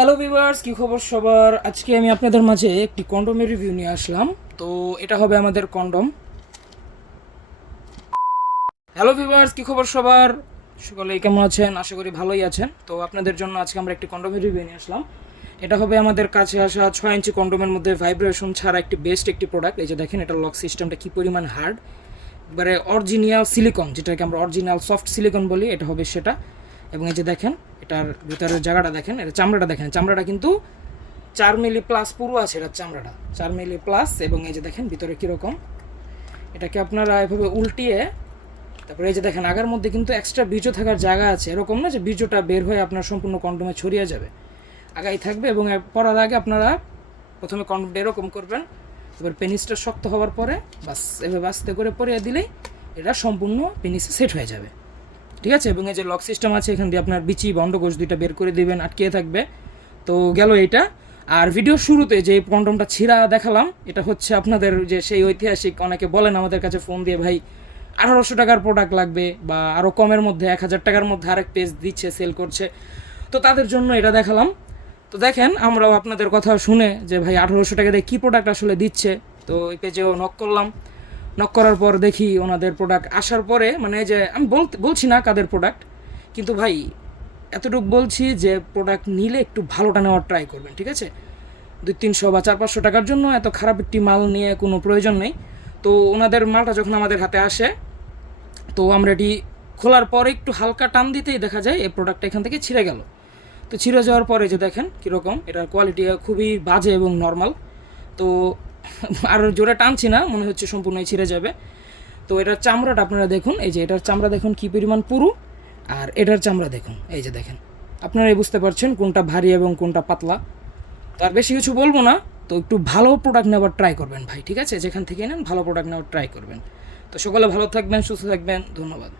Hello viewers, কী খবর সবার? আজকে আমি আপনাদের মাঝে একটি কন্ডোমের রিভিউ নিয়ে আসলাম। তো এটা হবে আমাদের কন্ডোম। হ্যালো ভিউয়ার্স, কী খবর সবার? সকলেই কেমন আছেন? আশা করি ভালোই আছেন। তো আপনাদের জন্য আজকে আমরা একটি কন্ডোমের রিভিউ নিয়ে আসলাম। এটা হবে আমাদের কাছে আসা 6 ইঞ্চি কন্ডোমের মধ্যে ভাইব্রেশন ছাড়া একটি বেস্ট একটি প্রোডাক্ট। এই যে দেখেন, এটা লক সিস্টেমটা কী পরিমাণ হার্ড, এবারে অরিজিনাল সিলিকন, যেটাকে আমরা অরিজিনাল সফট সিলিকন বলি, এটা হবে সেটা। এবং এই যে দেখেন, এটার ভিতরের জায়গাটা দেখেন, এটা চামড়াটা দেখেন, চামড়াটা কিন্তু 4 মিলি প্লাস পুরো আছে, এটা চামড়াটা 4 মিলি প্লাস। এবং এই যে দেখেন ভিতরে কীরকম, এটাকে আপনারা এভাবে উল্টিয়ে, তারপরে এই যে দেখেন আগার মধ্যে কিন্তু এক্সট্রা বীজও থাকার জায়গা আছে, এরকম না যে বীজটা বের হয়ে আপনার সম্পূর্ণ কন্ডোমে ছড়িয়ে যাবে, আগাই থাকবে। এবং পরার আগে আপনারা প্রথমে কন্ডোমটা এরকম করবেন, এবার পেনিসটা শক্ত হওয়ার পরে বাস এভাবে আস্তে করে পরিয়ে দিলেই এটা সম্পূর্ণ পেনিসে সেট হয়ে যাবে, ঠিক আছে। এবং এই যে লক সিস্টেম আছে, এখান দিয়ে আপনার বিচি বন্ডকোষ দুইটা বের করে দিবেন, আটকিয়ে থাকবে। তো গেল এইটা। আর ভিডিও শুরুতে যে কন্ডোমটা ছিঁড়া দেখালাম, এটা হচ্ছে আপনাদের যে সেই ঐতিহাসিক, অনেকে বলেন আমাদের কাছে ফোন দিয়ে, ভাই 1800 টাকার প্রোডাক্ট লাগবে বা আরও কমের মধ্যে 1000 টাকার মধ্যে আরেক পেজ দিচ্ছে, সেল করছে, তো তাদের জন্য এটা দেখালাম। তো দেখেন, আমরাও আপনাদের কথা শুনে যে ভাই 1800 টাকা দিয়ে কী প্রোডাক্ট আসলে দিচ্ছে, তো ওই পেজেও নক করলাম। নক করার পর দেখি ওনাদের প্রোডাক্ট আসার পরে, মানে যে আমি বলছি না কাদের প্রোডাক্ট, কিন্তু ভাই এতটুকু বলছি যে প্রোডাক্ট নিলে একটু ভালোটা নেওয়ার ট্রাই করবেন, ঠিক আছে। 200-300 বা 400-500 টাকার জন্য এত খারাপ একটি মাল নিয়ে কোনো প্রয়োজন নেই। তো ওনাদের মালটা যখন আমাদের হাতে আসে, তো আমরা এটি খোলার পরে একটু হালকা টান দিতেই দেখা যায় এই প্রোডাক্টটা এখান থেকে ছিঁড়ে গেল। তো ছিঁড়ে যাওয়ার পরে যে দেখেন কীরকম, এটার কোয়ালিটি খুবই বাজে এবং নর্মাল। তো আর জোরে টানছি না, মনে হচ্ছে সম্পূর্ণই ছিঁড়ে যাবে। তো এটার চামড়াটা আপনারা দেখুন, এই যে এটার চামড়া দেখুন কী পরিমাণ পুরু, আর এটার চামড়া দেখুন, এই যে দেখেন, আপনারাই বুঝতে পারছেন কোনটা ভারী এবং কোনটা পাতলা। তো আর বেশি কিছু বলবো না, তো একটু ভালো প্রোডাক্ট নেওয়ার ট্রাই করবেন ভাই, ঠিক আছে। যেখান থেকে নেন ভালো প্রোডাক্ট নেওয়ার ট্রাই করবেন। তো সকলে ভালো থাকবেন, সুস্থ থাকবেন, ধন্যবাদ।